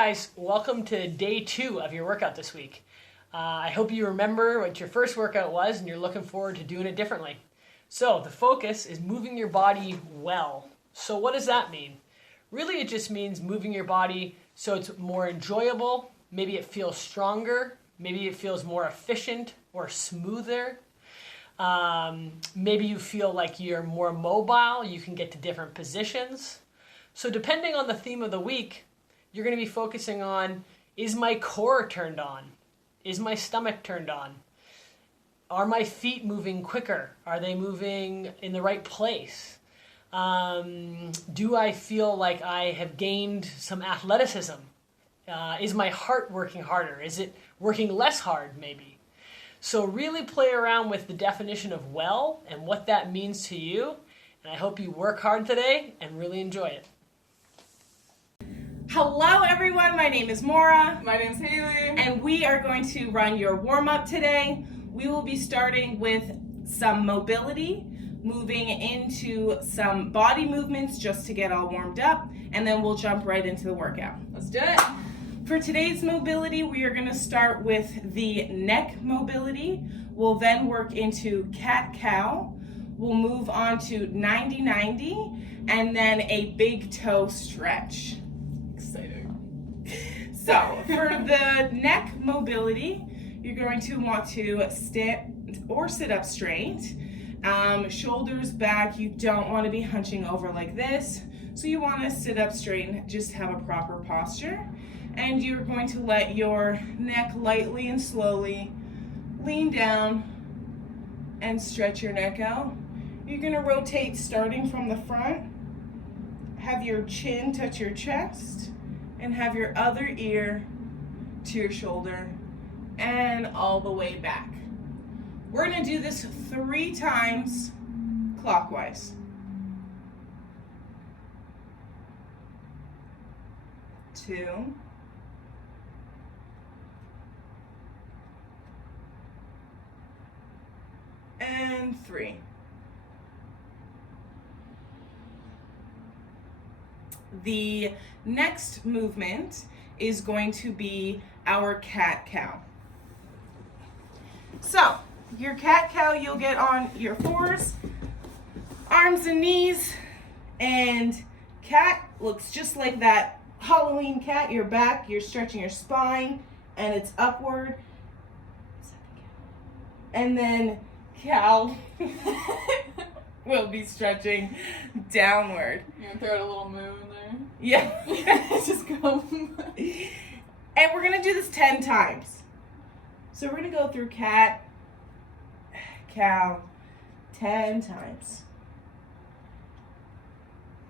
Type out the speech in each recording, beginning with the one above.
guys, welcome to day 2 of your workout this week. I hope you remember what your first workout was and you're looking forward to doing it differently. So the focus is moving your body well. So what does that mean? Really it just means moving your body so it's more enjoyable, maybe it feels stronger, maybe it feels more efficient or smoother. Maybe you feel like you're more mobile, you can get to different positions. So depending on the theme of the week, you're going to be focusing on, is my core turned on? Is my stomach turned on? Are my feet moving quicker? Are they moving in the right place? Do I feel like I have gained some athleticism? Is my heart working harder? Is it working less hard maybe? So really play around with the definition of well and what that means to you. And I hope you work hard today and really enjoy it. Hello everyone, my name is Maura. My name's Haley. And we are going to run your warm-up today. We will be starting with some mobility, moving into some body movements just to get all warmed up, and then we'll jump right into the workout. Let's do it. For today's mobility, we are going to start with the neck mobility. We'll then work into cat-cow. We'll move on to 90-90, and then a big toe stretch. Exciting. So for the neck mobility, you're going to want to stand or sit up straight. Shoulders back, you don't want to be hunching over like this. So you want to sit up straight and just have a proper posture. And you're going to let your neck lightly and slowly lean down and stretch your neck out. You're going to rotate starting from the front. Have your chin touch your chest and have your other ear to your shoulder and all the way back. We're going to do this 3 times clockwise. 2, and 3. The next movement is going to be our cat-cow. So, your cat-cow, you'll get on your 4s, arms and knees, and cat looks just like that Halloween cat. Your back, you're stretching your spine, and it's upward. And then cow will be stretching downward. You're gonna throw out a little moo in there? Yeah. Just go. And we're gonna do this 10 times. So we're gonna go through cat, cow, 10 times.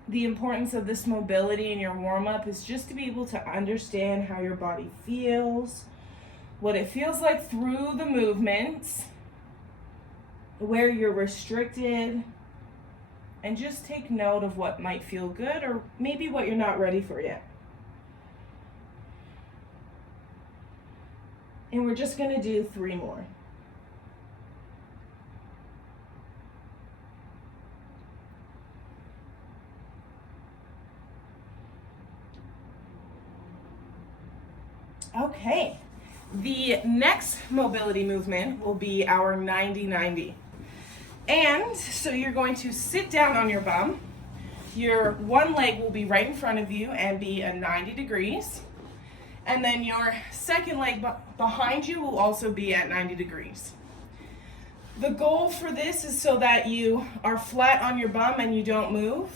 The importance of this mobility in your warm-up is just to be able to understand how your body feels, what it feels like through the movements, where you're restricted, and just take note of what might feel good or maybe what you're not ready for yet. And we're just going to do 3 more. Okay, the next mobility movement will be our 90-90. And so you're going to sit down on your bum. Your one leg will be right in front of you and be at 90 degrees. And then your second leg behind you will also be at 90 degrees. The goal for this is so that you are flat on your bum and you don't move.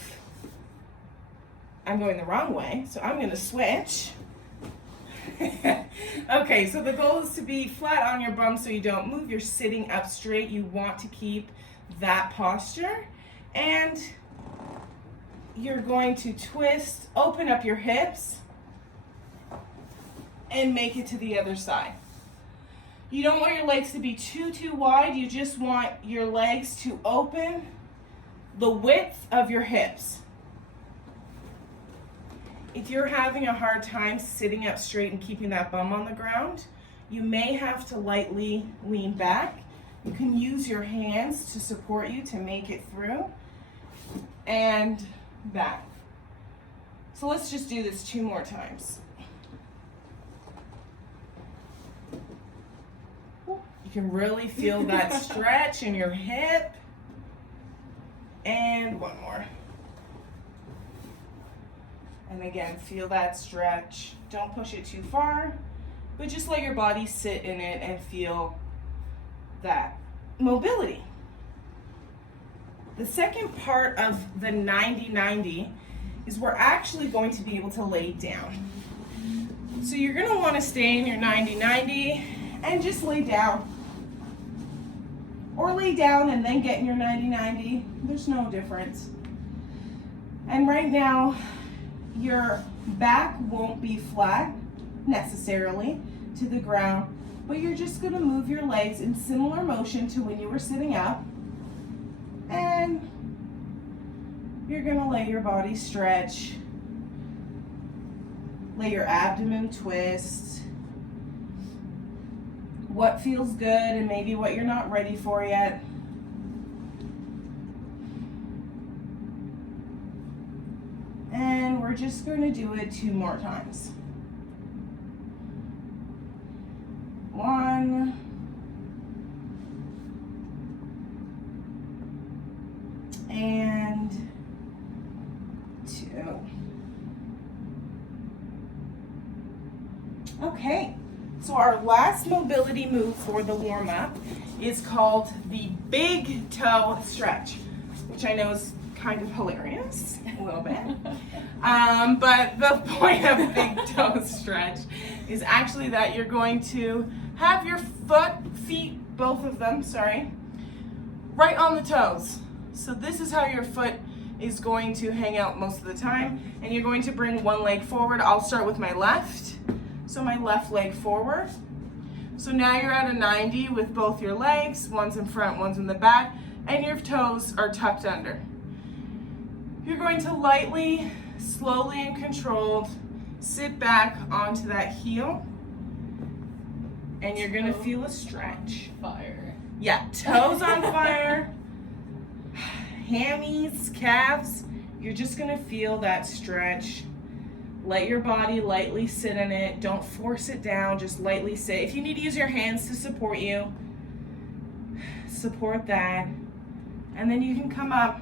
I'm going the wrong way, so I'm going to switch. Okay, so the goal is to be flat on your bum so you don't move. You're sitting up straight. You want to keep that posture. And you're going to twist, open up your hips, and make it to the other side. You don't want your legs to be too wide. You just want your legs to open the width of your hips. If you're having a hard time sitting up straight and keeping that bum on the ground, you may have to lightly lean back. You can use your hands to support you to make it through. And back. So let's just do this 2 more times. can really feel that stretch in your hip. And one more. And again, feel that stretch. Don't push it too far, but just let your body sit in it and feel that mobility. The second part of the 90-90 is we're actually going to be able to lay down. So you're going to want to stay in your 90-90 and just lay down. Or lay down and then get in your 90-90. There's no difference. And right now, your back won't be flat necessarily to the ground, but you're just going to move your legs in similar motion to when you were sitting up. And you're going to let your body stretch. Let your abdomen twist. What feels good and maybe what you're not ready for yet. And we're just going to do it 2 more times. 1. And 2. Okay. So our last mobility move for the warm-up is called the big toe stretch, which I know is kind of hilarious, a little bit. But the point of big toe stretch is actually that you're going to have your feet, both of them, right on the toes. So this is how your foot is going to hang out most of the time, and you're going to bring one leg forward. I'll start with my left. So my left leg forward. So now you're at a 90 with both your legs, one's in front, one's in the back, and your toes are tucked under. You're going to lightly, slowly and controlled sit back onto that heel, and you're gonna feel a stretch. Fire. Yeah, toes on fire, hammies, calves, you're just gonna feel that stretch. Let your body lightly sit in it. Don't force it down, just lightly sit. If you need to use your hands to support you, support that. And then you can come up.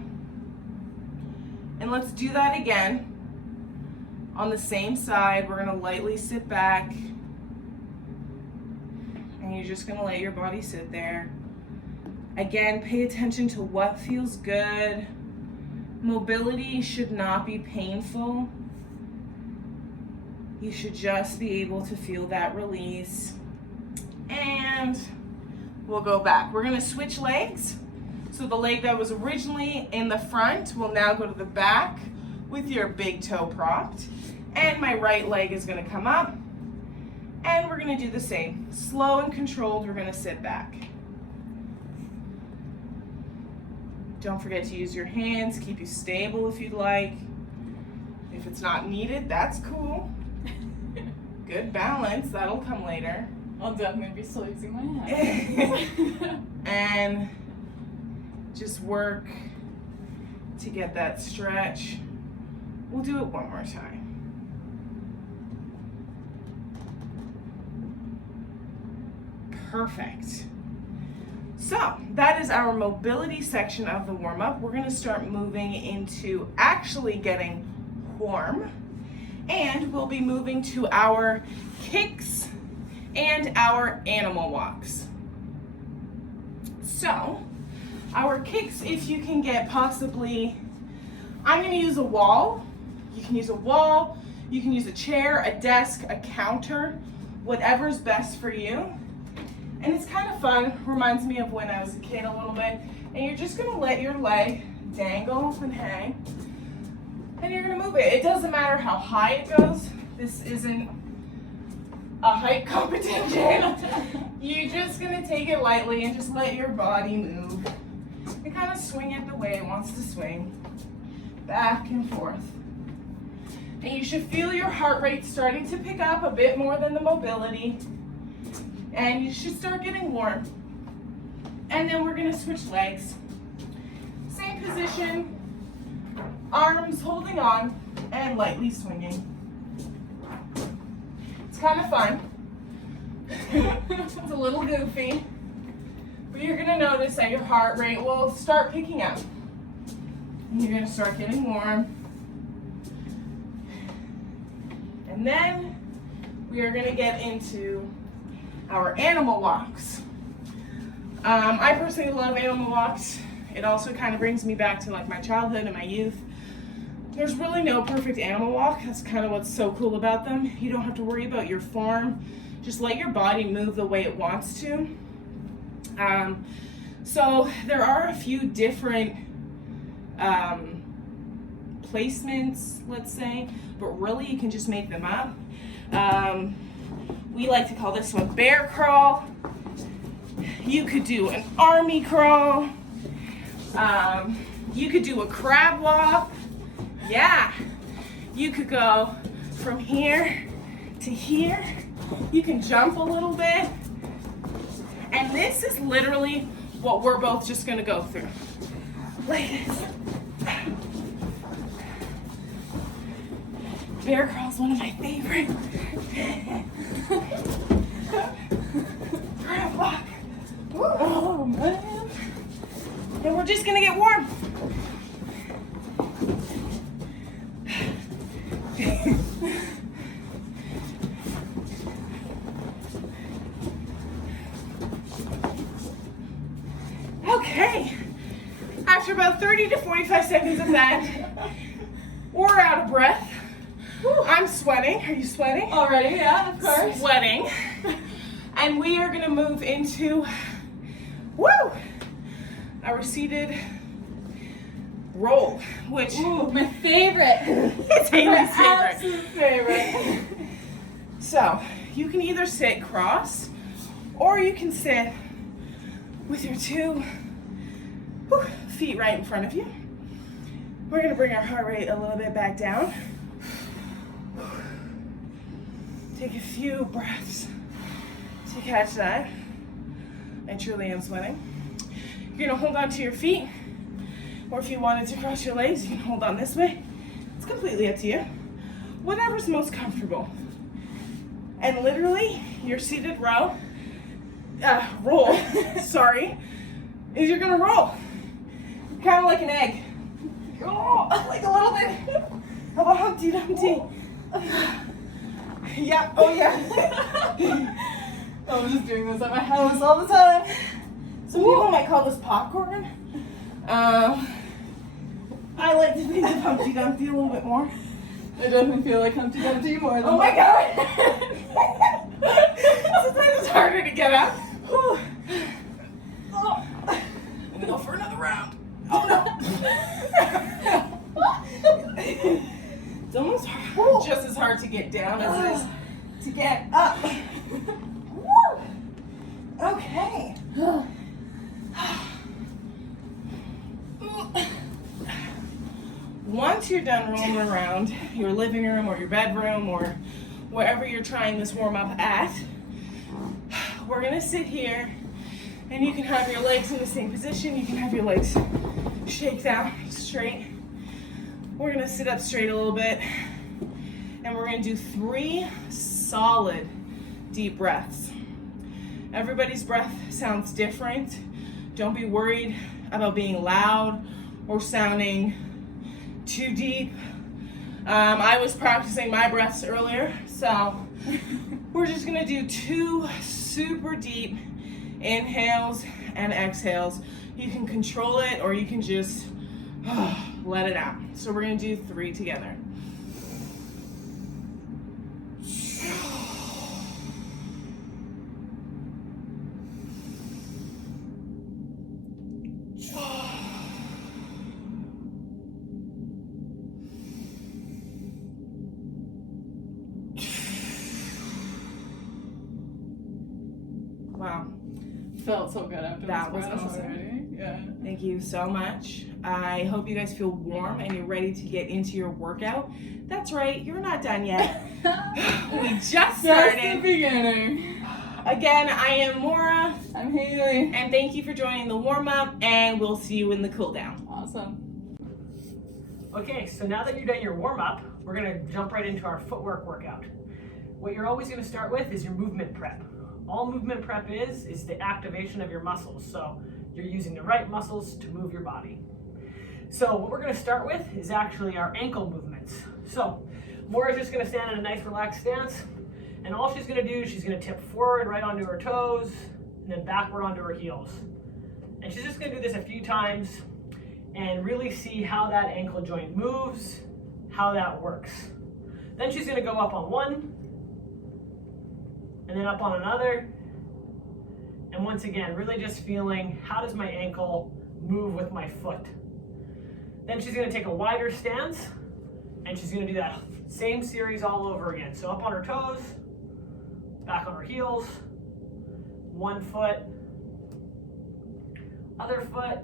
And let's do that again. On the same side, we're gonna lightly sit back. And you're just gonna let your body sit there. Again, pay attention to what feels good. Mobility should not be painful. You should just be able to feel that release. And we'll go back. We're gonna switch legs. So the leg that was originally in the front will now go to the back with your big toe propped. And my right leg is gonna come up. And we're gonna do the same. Slow and controlled, we're gonna sit back. Don't forget to use your hands, keep you stable if you'd like. If it's not needed, that's cool. Good balance, that'll come later. I'll definitely be still using my hands. And just work to get that stretch. We'll do it one more time. Perfect. So that is our mobility section of the warm-up. We're gonna start moving into actually getting warm. And we'll be moving to our kicks and our animal walks. So, our kicks, if you can get possibly, I'm gonna use a wall. You can use a wall, you can use a chair, a desk, a counter, whatever's best for you. And it's kind of fun, reminds me of when I was a kid a little bit. And you're just gonna let your leg dangle and hang. And you're gonna move it. It doesn't matter how high it goes. This isn't a height competition. You're just gonna take it lightly and just let your body move. And kind of swing it the way it wants to swing. Back and forth. And you should feel your heart rate starting to pick up a bit more than the mobility. And you should start getting warm. And then we're gonna switch legs. Same position. Arms holding on and lightly swinging. It's kind of fun. It's a little goofy. But you're gonna notice that your heart rate will start picking up. And you're gonna start getting warm. And then we are gonna get into our animal walks. I personally love animal walks. It also kind of brings me back to like my childhood and my youth. There's really no perfect animal walk. That's kind of what's so cool about them. You don't have to worry about your form. Just let your body move the way it wants to. So there are a few different placements, let's say, but really you can just make them up. We like to call this one bear crawl. You could do an army crawl. You could do a crab walk. Yeah. You could go from here to here. You can jump a little bit. And this is literally what we're both just gonna go through. Like this. Bear crawl's one of my favorites. Crab walk. Oh man. And we're just gonna get warm. Okay. After about 30 to 45 seconds of that, we're out of breath. I'm sweating. Are you sweating? Already, yeah, of course. Sweating. And we are gonna move into, our seated roll, which My favorite. is Haley's My favorite. absolute favorite. So you can either sit cross or you can sit with your two feet right in front of you. We're gonna bring our heart rate a little bit back down. Take a few breaths to catch that. I truly am sweating. You're gonna hold on to your feet, or if you wanted to cross your legs, you can hold on this way. It's completely up to you. Whatever's most comfortable. And literally, your seated roll, sorry, is you're gonna roll. Kind of like an egg. Like a little bit of a Humpty Dumpty. Yeah, oh yeah. I'm just doing this at my house all the time. Some people might call this popcorn. I like to think of Humpty Dumpty a little bit more. I definitely feel like Humpty Dumpty more than Oh my god! Sometimes it's harder to get up. I'm gonna go for another round. Oh no! It's almost just as hard to get down as it is to get up. Woo! Okay. Once you're done rolling around your living room or your bedroom or wherever you're trying this warm up at, we're gonna sit here and you can have your legs in the same position. You can have your legs shake down straight. We're gonna sit up straight a little bit and we're gonna do 3 solid deep breaths. Everybody's breath sounds different. Don't be worried about being loud or sounding too deep. I was practicing my breaths earlier, so we're just gonna do 2 super deep inhales and exhales. You can control it or you can just let it out. So we're gonna do 3 together. Wow. Felt so good after That this was breath awesome. already. Yeah. Thank you so much. I hope you guys feel warm and you're ready to get into your workout. That's right, you're not done yet. We just Just the started. beginning. Again, I am Maura, I'm Haley. and thank you for joining the warm-up, and we'll see you in the cool-down. Awesome. Okay, so now that you've done your warm-up, we're gonna jump right into our footwork workout. What you're always gonna start with is your movement prep. All movement prep is the activation of your muscles. So you're using the right muscles to move your body. So what we're going to start with is actually our ankle movements. So Moira's just going to stand in a nice relaxed stance, and all she's going to do is she's going to tip forward right onto her toes and then backward onto her heels. And she's just going to do this a few times and really see how that ankle joint moves, how that works. Then she's going to go up on one and then up on another. And once again, really just feeling how does my ankle move with my foot. Then she's going to take a wider stance and she's going to do that same series all over again. So up on her toes, back on her heels, one foot, other foot.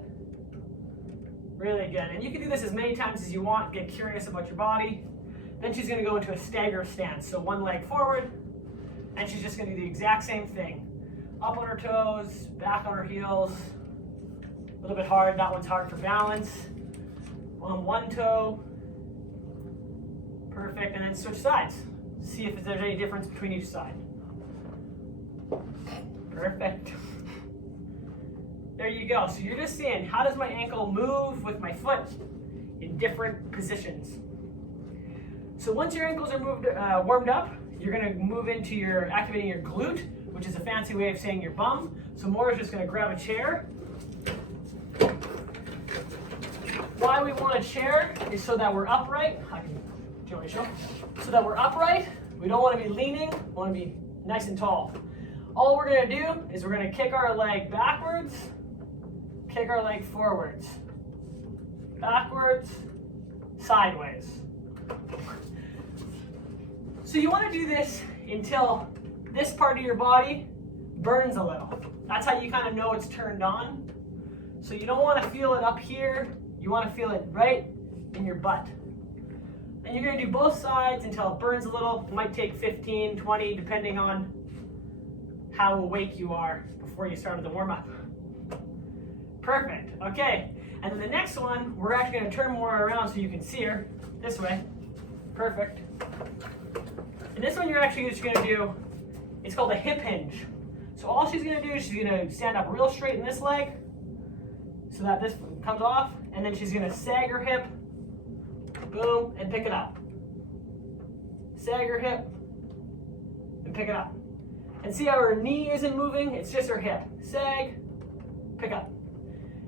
Really good. And you can do this as many times as you want. Get curious about your body. Then she's going to go into a stagger stance. So one leg forward, and she's just going to do the exact same thing. Up on her toes, back on her heels. A little bit hard. That one's hard for balance. On one toe. Perfect. And then switch sides. See if there's any difference between each side. Perfect. There you go. So you're just seeing how does my ankle move with my foot in different positions. So once your ankles are warmed up, you're going to move into your activating your glute, which is a fancy way of saying your bum. So Moira's just going to grab a chair. Why we want a chair is so that we're upright. Do you want me to show? So that we're upright. We don't want to be leaning. We want to be nice and tall. All we're going to do is we're going to kick our leg backwards, kick our leg forwards, backwards, sideways. So you want to do this until this part of your body burns a little. That's how you kind of know it's turned on. So you don't want to feel it up here. You want to feel it right in your butt. And you're going to do both sides until it burns a little. It might take 15, 20, depending on how awake you are before you started the warm-up. Perfect. Okay. And then the next one, we're actually going to turn Moira around so you can see her this way. Perfect. And this one you're actually just going to do, it's called a hip hinge. So all she's going to do is she's going to stand up real straight in this leg so that this comes off, and then she's going to sag her hip, boom, and pick it up. Sag her hip and pick it up. And see how her knee isn't moving? It's just her hip. Sag, pick up.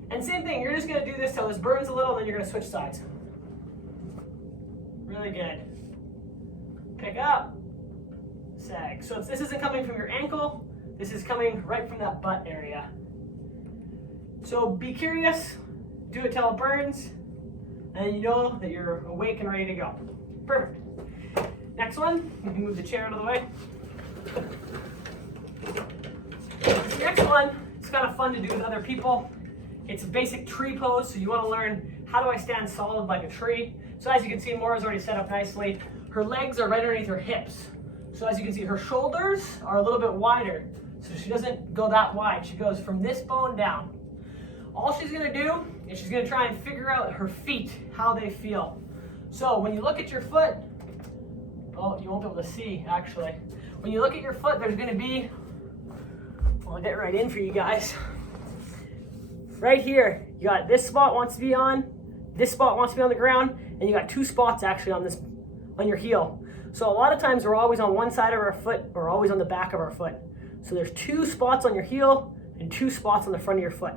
And same thing, you're just going to do this till this burns a little, and then you're going to switch sides. Really good. Pick up, sag. So this isn't coming from your ankle, this is coming right from that butt area. So be curious, do it till it burns, and then you know that you're awake and ready to go. Perfect. Next one, you can move the chair out of the way. This next one, it's kind of fun to do with other people. It's a basic tree pose, so you want to learn how do I stand solid like a tree. So as you can see, Moira's already set up nicely. Her legs are right underneath her hips. So as you can see, her shoulders are a little bit wider. So she doesn't go that wide. She goes from this bone down. All she's going to do is she's going to try and figure out her feet, how they feel. So when you look at your foot, oh, you won't be able to see actually. When you look at your foot, there's going to be, well, I'll get right in for you guys. Right here, you got this spot wants to be on, this spot wants to be on the ground, and you got two spots actually on your heel. So a lot of times we're always on one side of our foot or always on the back of our foot. So there's two spots on your heel and two spots on the front of your foot.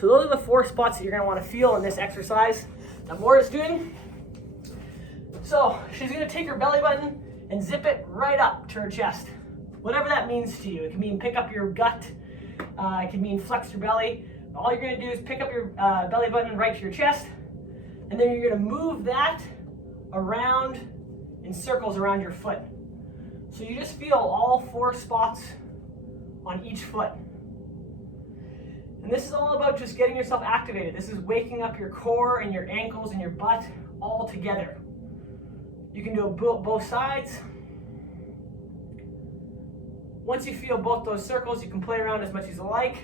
So those are the four spots that you're going to want to feel in this exercise that Moira's doing. So she's going to take her belly button and zip it right up to her chest. Whatever that means to you. It can mean pick up your gut. It can mean flex your belly. All you're going to do is pick up your belly button right to your chest. And then you're going to move that around in circles around your foot. So you just feel all four spots on each foot. And this is all about just getting yourself activated. This is waking up your core and your ankles and your butt all together. You can do both sides. Once you feel both those circles, you can play around as much as you like.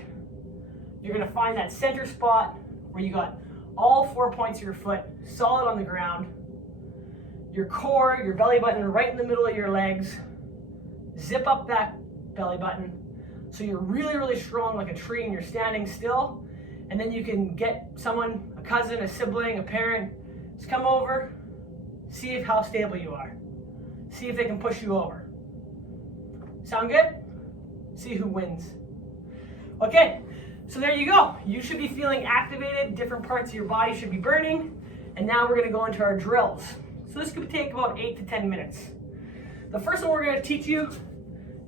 You're going to find that center spot where you got all 4 points of your foot solid on the ground. Your core, your belly button right in the middle of your legs. Zip up that belly button. So you're really, really strong like a tree and you're standing still. And then you can get someone, a cousin, a sibling, a parent, just come over, see how stable you are. See if they can push you over. Sound good? See who wins. Okay, so there you go. You should be feeling activated. Different parts of your body should be burning. And now we're gonna go into our drills. So this could take about 8 to 10 minutes. The first one we're gonna teach you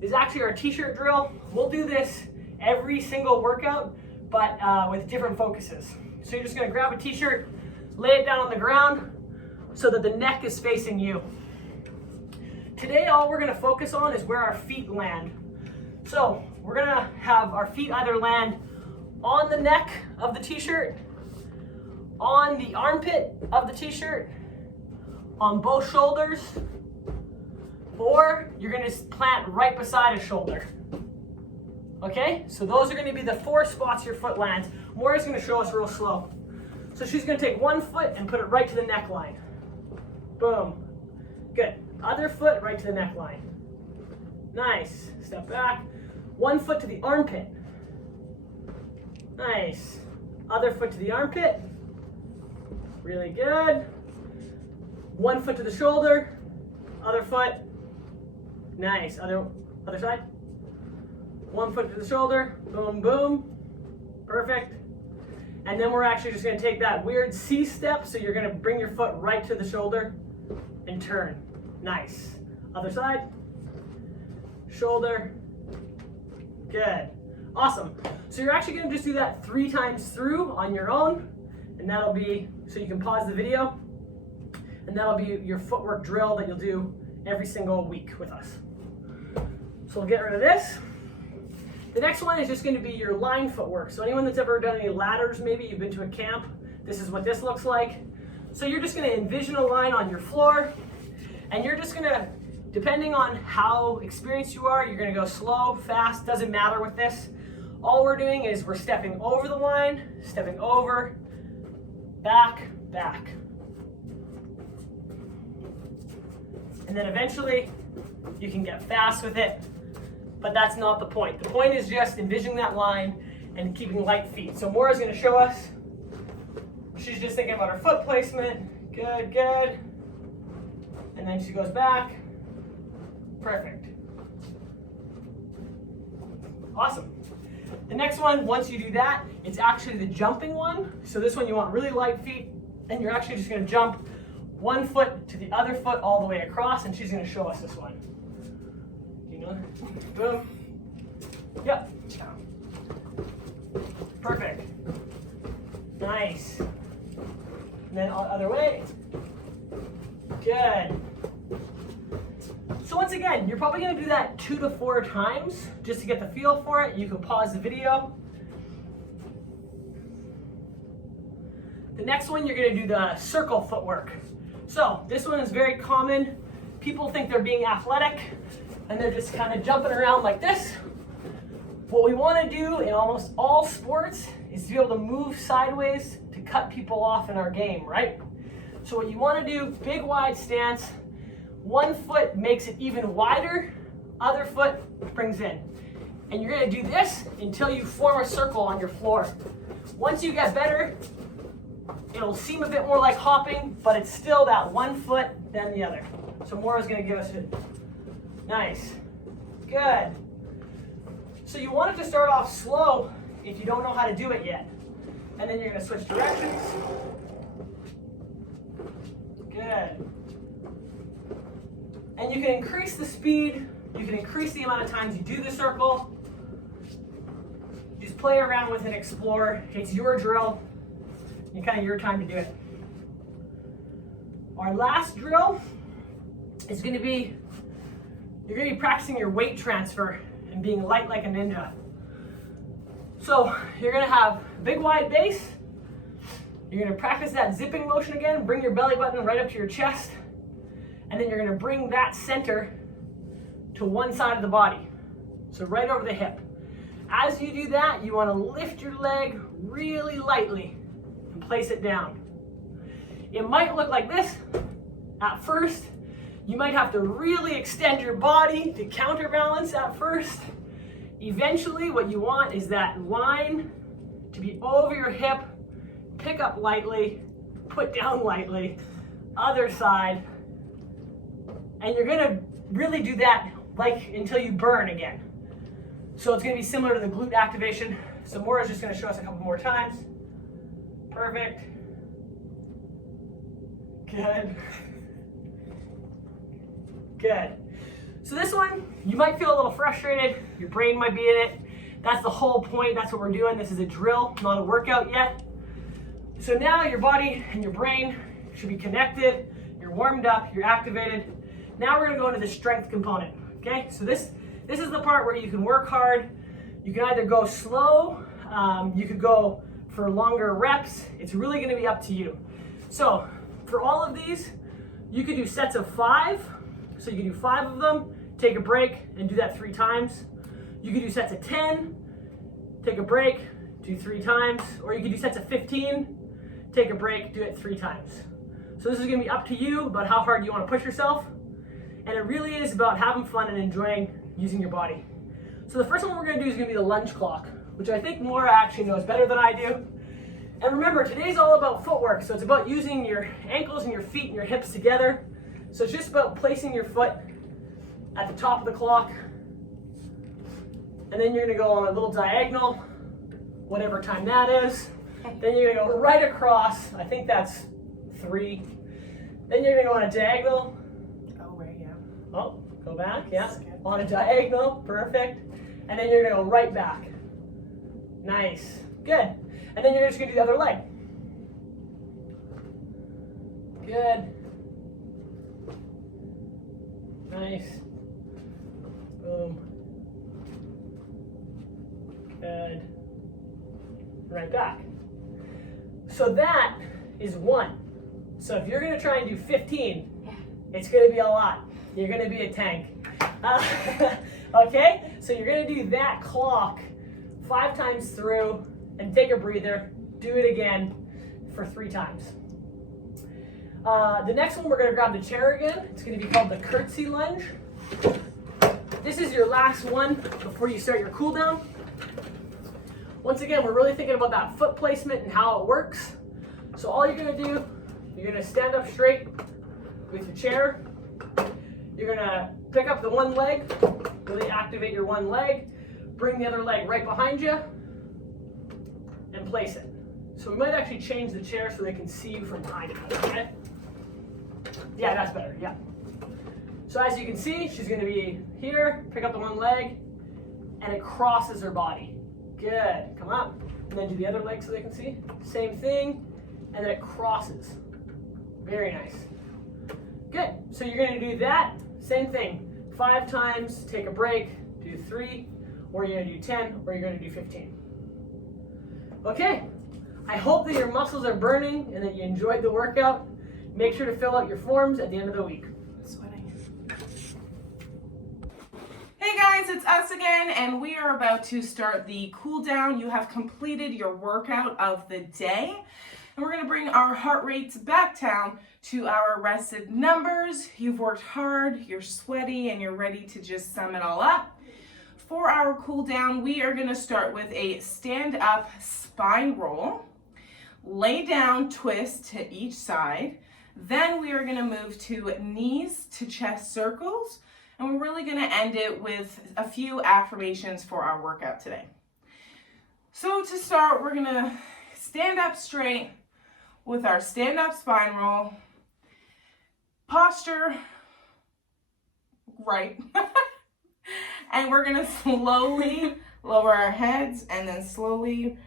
is actually our t-shirt drill. We'll do this every single workout, but with different focuses. So you're just gonna grab a t-shirt, lay it down on the ground so that the neck is facing you. Today, all we're gonna focus on is where our feet land. So we're gonna have our feet either land on the neck of the t-shirt, on the armpit of the t-shirt, on both shoulders, or you're gonna plant right beside a shoulder. Okay, so those are gonna be the 4 spots your foot lands. Moira's gonna show us real slow. So she's gonna take one foot and put it right to the neckline. Boom, good. Other foot right to the neckline. Nice, step back. One foot to the armpit. Nice. Other foot to the armpit. Really good. One foot to the shoulder. Other foot. Nice. Other side. One foot to the shoulder. Boom, boom. Perfect. And then we're actually just going to take that weird C step. So you're going to bring your foot right to the shoulder and turn. Nice. Other side. Shoulder. Good. Awesome. So you're actually going to just do that 3 times through on your own. And that'll be, so you can pause the video. And that'll be your footwork drill that you'll do every single week with us. So we'll get rid of this. The next one is just going to be your line footwork. So anyone that's ever done any ladders, maybe you've been to a camp, this is what this looks like. So you're just going to envision a line on your floor, and you're just going to, depending on how experienced you are, you're going to go slow, fast, doesn't matter with this. All we're doing is we're stepping over the line, stepping over, back, back. And then eventually you can get fast with it, but that's not the point. The point is just envisioning that line and keeping light feet. So Moira's going to show us. She's just thinking about her foot placement. Good, good. And then she goes back. Perfect. Awesome. The next one, once you do that, it's actually the jumping one. So this one you want really light feet, and you're actually just going to jump one foot to the other foot all the way across, and she's going to show us this one. Do you know? Boom. Yep. Perfect. Nice. And then other way. Good. So once again, you're probably going to do that 2 to 4 times just to get the feel for it. You can pause the video. The next one, you're going to do the circle footwork. So this one is very common. People think they're being athletic and they're just kind of jumping around like this. What we want to do in almost all sports is to be able to move sideways to cut people off in our game, right? So what you want to do, big wide stance. One foot makes it even wider, other foot brings in. And you're going to do this until you form a circle on your floor. Once you get better, it'll seem a bit more like hopping, but it's still that one foot, then the other. So Moira's going to give us it. Nice. Good. So you want it to start off slow if you don't know how to do it yet. And then you're going to switch directions. Good. And you can increase the speed, you can increase the amount of times you do the circle. Just play around with it, explore. It's your drill. It's kind of your time to do it. Our last drill is going to be, you're going to be practicing your weight transfer and being light like a ninja. So you're going to have big wide base. You're going to practice that zipping motion again. Bring your belly button right up to your chest. And then you're going to bring that center to one side of the body. So right over the hip. As you do that, you want to lift your leg really lightly and place it down. It might look like this at first. You might have to really extend your body to counterbalance at first. Eventually, what you want is that line to be over your hip, pick up lightly, put down lightly, other side, and you're gonna really do that like until you burn again. So it's gonna be similar to the glute activation. So Maura's just gonna show us a couple more times. Perfect. Good. Good. So this one, you might feel a little frustrated. Your brain might be in it. That's the whole point. That's what we're doing. This is a drill, not a workout yet. So now your body and your brain should be connected. You're warmed up, you're activated. Now we're gonna go into the strength component, okay? So this is the part where you can work hard. You can either go slow, you could go for longer reps. It's really gonna be up to you. So for all of these, you could do sets of 5. So you can do 5 of them, take a break, and do that 3 times. You could do sets of 10, take a break, do 3 times, or you could do sets of 15, take a break, do it 3 times. So this is gonna be up to you about how hard you wanna push yourself. And it really is about having fun and enjoying using your body. So the first one we're gonna do is gonna be the lunge clock, which I think Maura actually knows better than I do. And remember, today's all about footwork. So it's about using your ankles and your feet and your hips together. So it's just about placing your foot at the top of the clock. And then you're gonna go on a little diagonal, whatever time that is. Then you're gonna go right across, I think that's 3. Then you're gonna go on a diagonal. Oh, right, yeah. Oh, go back, yeah. On a diagonal, perfect. And then you're gonna go right back. Nice, good. And then you're just gonna do the other leg. Good. Nice. Boom. Good. Right back. So that is 1. So if you're gonna try and do 15, it's gonna be a lot. You're gonna be a tank. Okay? So you're gonna do that clock 5 times through and take a breather. Do it again for 3 times. The next one, we're gonna grab the chair again. It's gonna be called the curtsy lunge. This is your last one before you start your cool down. Once again, we're really thinking about that foot placement and how it works. So all you're gonna do, you're gonna stand up straight with your chair. You're gonna pick up the one leg, really activate your one leg, bring the other leg right behind you, and place it. So we might actually change the chair so they can see you from behind it, okay? Yeah, that's better, yeah. So as you can see, she's gonna be here, pick up the one leg, and it crosses her body. Good, come up, and then do the other leg so they can see. Same thing, and then it crosses. Very nice. Good, so you're gonna do that, same thing. 5 times, take a break, do 3, or you're gonna do 10, or you're gonna do 15. Okay, I hope that your muscles are burning and that you enjoyed the workout. Make sure to fill out your forms at the end of the week. Sweating. Hey guys, it's us again, and we are about to start the cool down. You have completed your workout of the day, and we're gonna bring our heart rates back down to our rested numbers. You've worked hard, you're sweaty, and you're ready to just sum it all up. For our cool down, we are gonna start with a stand up spine roll, lay down twist to each side. Then we are gonna move to knees to chest circles, and we're really gonna end it with a few affirmations for our workout today. So to start, we're gonna stand up straight with our stand up spine roll, posture right, and we're gonna slowly lower our heads and then slowly,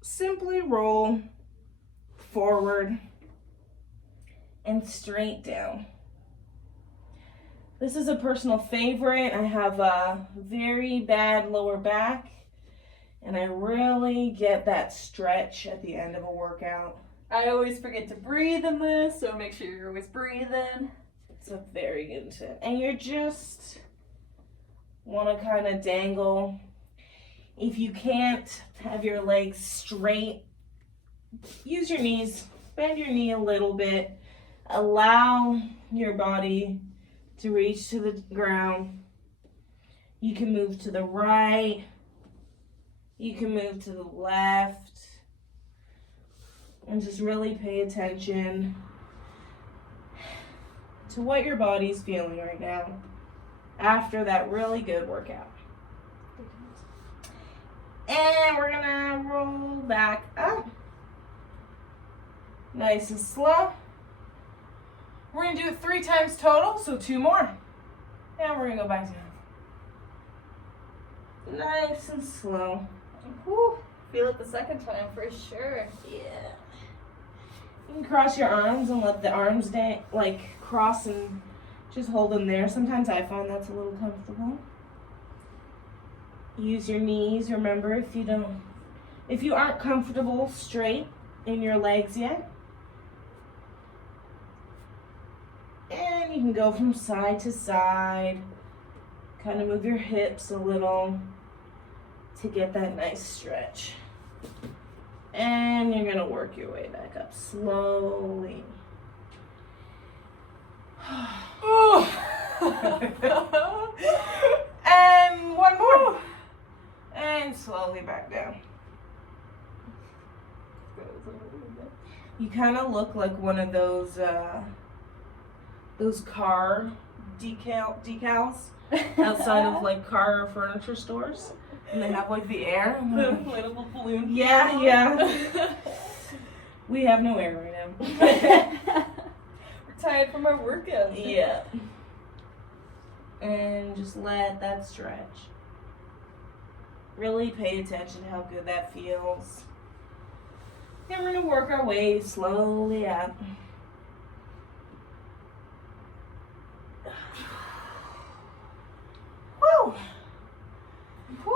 simply roll forward and straight down. This is a personal favorite. I have a very bad lower back, and I really get that stretch at the end of a workout. I always forget to breathe in this, so make sure you're always breathing. It's a very good tip. And you just want to kind of dangle. If you can't have your legs straight, use your knees. Bend your knee a little bit. Allow your body to reach to the ground. You can move to the right. You can move to the left. And just really pay attention to what your body's feeling right now after that really good workout. And we're gonna roll back up. Nice and slow. We're gonna do it 3 times total, so 2 more. And we're gonna go back down. Nice and slow. Whew. Feel it the second time for sure. Yeah. You can cross your arms and let the arms cross and just hold them there. Sometimes I find that's a little comfortable. Use your knees. Remember, if you aren't comfortable straight in your legs yet, and you can go from side to side, kind of move your hips a little to get that nice stretch. And you're gonna work your way back up slowly. And 1 more. And slowly back down. You kind of look like one of those car decals outside of like car or furniture stores, and they have like the air. The inflatable balloon. Yeah. We have no air right now. We're tired from our workout. Yeah. And just let that stretch. Really pay attention to how good that feels. And we're gonna work our way slowly up. Woo!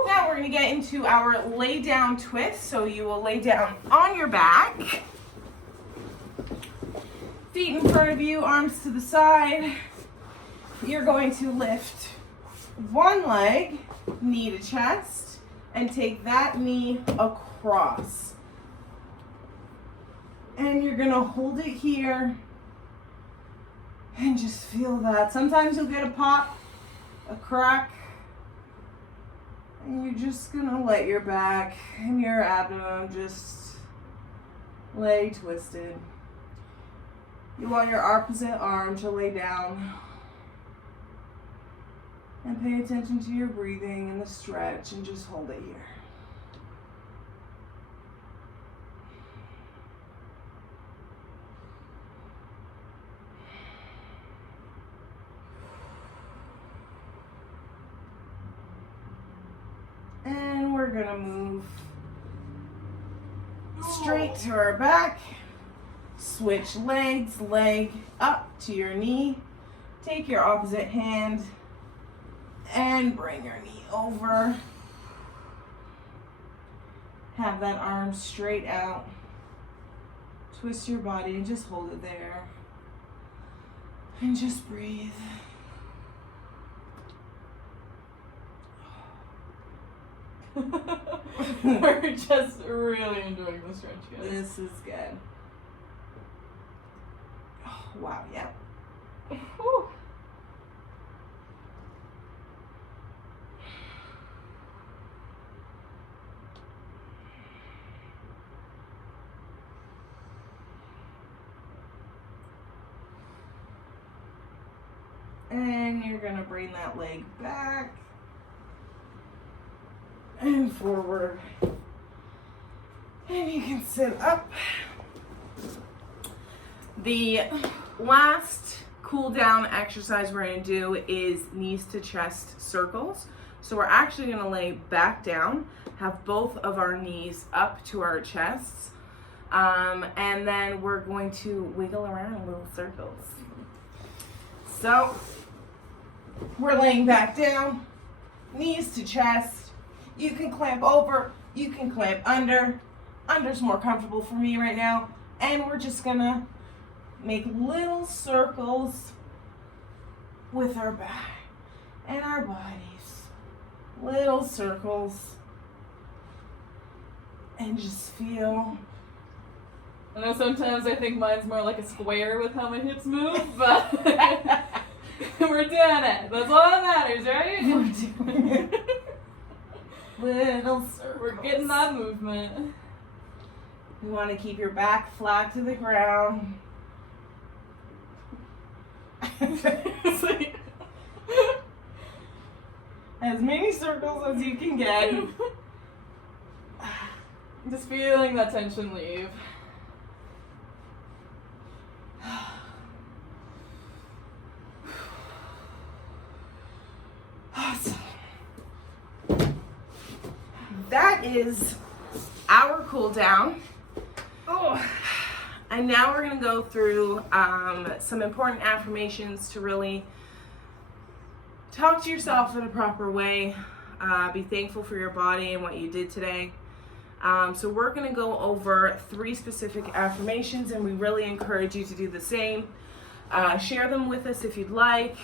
Now we're gonna get into our lay down twist. So you will lay down on your back. Feet in front of you, arms to the side. You're going to lift one leg, knee to chest, and take that knee across. And you're gonna hold it here and just feel that. Sometimes you'll get a pop, a crack, and you're just gonna let your back and your abdomen just lay twisted. You want your opposite arm to lay down. And pay attention to your breathing and the stretch and just hold it here. And we're gonna move straight to our back. Switch legs, leg up to your knee. Take your opposite hand and bring your knee over. Have that arm straight out. Twist your body and just hold it there. And just breathe. We're just really enjoying the stretch, guys. This is good. Oh, wow, yeah. Whew. And you're gonna bring that leg back and forward. And you can sit up. The last cool down exercise we're gonna do is knees to chest circles. So we're actually gonna lay back down, have both of our knees up to our chests, and then we're going to wiggle around in little circles. So we're laying back down, knees to chest. You can clamp over, you can clamp under. Under's more comfortable for me right now. And we're just gonna make little circles with our back and our bodies. Little circles. And just feel. I know sometimes I think mine's more like a square with how my hips move, but We're doing it. That's all that matters, right? We're doing it. Little circles. We're getting that movement. You want to keep your back flat to the ground. It's like, As many circles as you can get. just feeling that tension leave. Awesome. That is our cool down. Oh. And now we're going to go through some important affirmations to really talk to yourself in a proper way. Be thankful for your body and what you did today. So we're going to go over 3 specific affirmations, and we really encourage you to do the same. Share them with us if you'd like.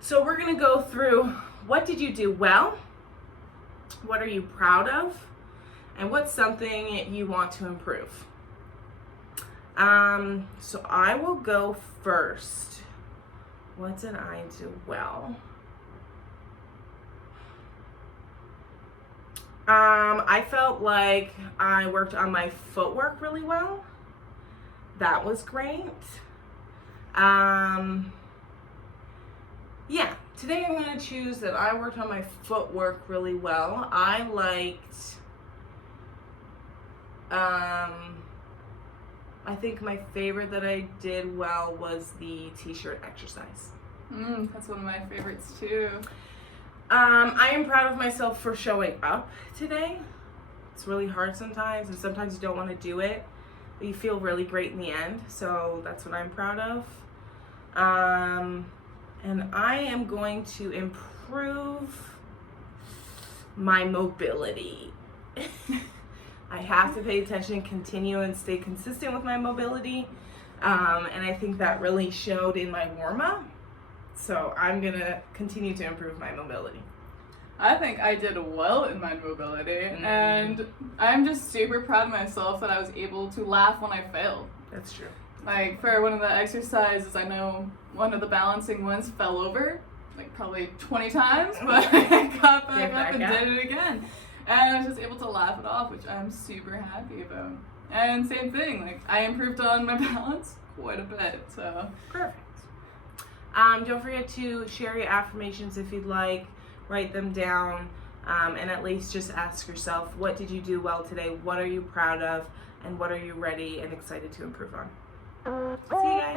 So we're going to go through, what did you do well? What are you proud of? And what's something you want to improve? So I will go first. What did I do well? I felt like I worked on my footwork really well. That was great. Yeah, today I'm going to choose that I worked on my footwork really well. I liked, I think my favorite that I did well was the t-shirt exercise. That's one of my favorites too. I am proud of myself for showing up today. It's really hard sometimes, and sometimes you don't want to do it, but you feel really great in the end. So that's what I'm proud of. And I am going to improve my mobility. I have to pay attention, continue, and stay consistent with my mobility. And I think that really showed in my warm-up. So I'm going to continue to improve my mobility. I think I did well in my mobility, and I'm just super proud of myself that I was able to laugh when I failed. That's true. Like, for one of the exercises, I know one of the balancing ones fell over, like probably 20 times, but I got back up and did it again. And I was just able to laugh it off, which I'm super happy about. And same thing, like, I improved on my balance quite a bit, so. Perfect. Don't forget to share your affirmations if you'd like. Write them down, and at least just ask yourself, what did you do well today? What are you proud of? And what are you ready and excited to improve on? See you guys.